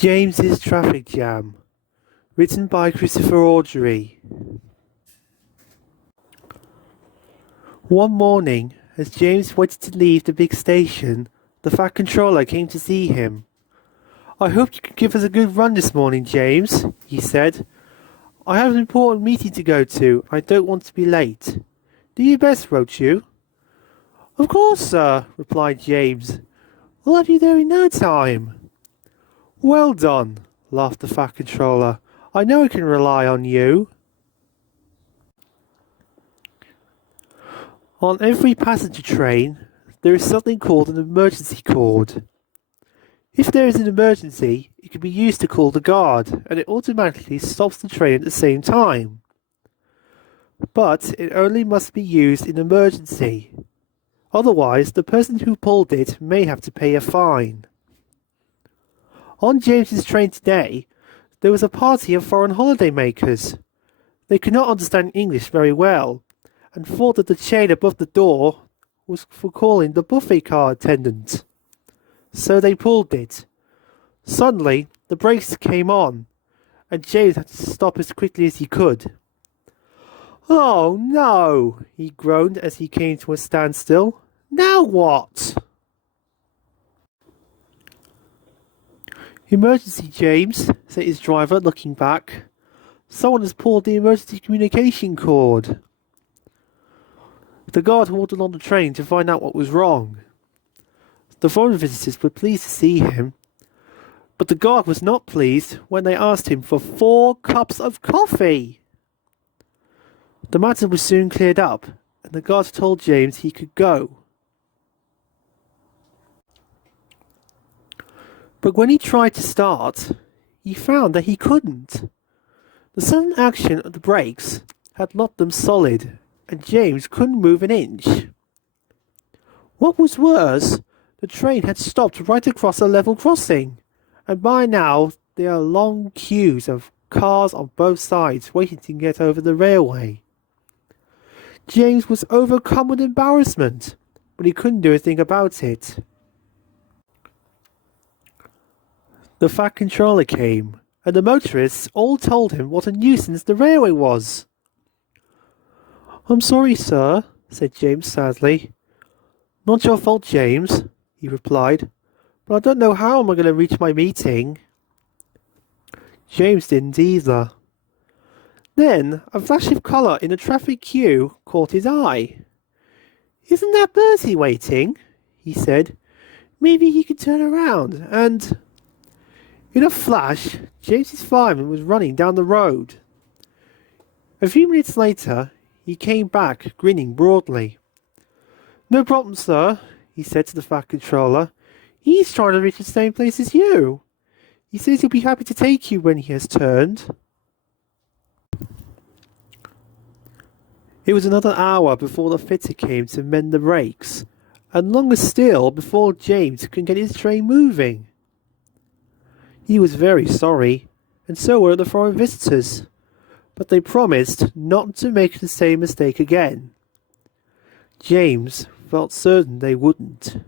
James's Traffic Jam, written by Christopher Audrey. One morning, as James waited to leave the big station, the Fat Controller came to see him. "I hope you can give us a good run this morning, James," he said. "I have an important meeting to go to, and I don't want to be late. Do your best, won't you?" "Of course, sir," replied James. "We'll have you there in no time." "Well done," laughed the Fat Controller. "I know I can rely on you." On every passenger train, there is something called an emergency cord. If there is an emergency, it can be used to call the guard, and it automatically stops the train at the same time. But it only must be used in emergency. Otherwise, the person who pulled it may have to pay a fine. On James's train today, there was a party of foreign holiday makers. They could not understand English very well, and thought that the chain above the door was for calling the buffet car attendant. So they pulled it. Suddenly, the brakes came on, and James had to stop as quickly as he could. "Oh no!" he groaned as he came to a standstill. "Now what?" "Emergency, James," said his driver, looking back. "Someone has pulled the emergency communication cord." The guard walked along the train to find out what was wrong. The foreign visitors were pleased to see him, but the guard was not pleased when they asked him for 4 cups of coffee. The matter was soon cleared up, and the guard told James he could go. But when he tried to start, he found that he couldn't. The sudden action of the brakes had locked them solid, and James couldn't move an inch. What was worse, the train had stopped right across a level crossing, and by now there are long queues of cars on both sides waiting to get over the railway. James was overcome with embarrassment, but he couldn't do anything about it. The Fat Controller came, and the motorists all told him what a nuisance the railway was. "I'm sorry, sir," said James sadly. "Not your fault, James," he replied, "but I don't know how I'm going to reach my meeting." James didn't either. Then a flash of colour in the traffic queue caught his eye. "Isn't that Bertie waiting?" he said. "Maybe he could turn around and—" In a flash, James's fireman was running down the road. A few minutes later, he came back, grinning broadly. "No problem, sir," he said to the Fat Controller. "He's trying to reach the same place as you. He says he'll be happy to take you when he has turned." It was another hour before the fitter came to mend the brakes, and longer still before James could get his train moving. He was very sorry, and so were the foreign visitors, but they promised not to make the same mistake again. James felt certain they wouldn't.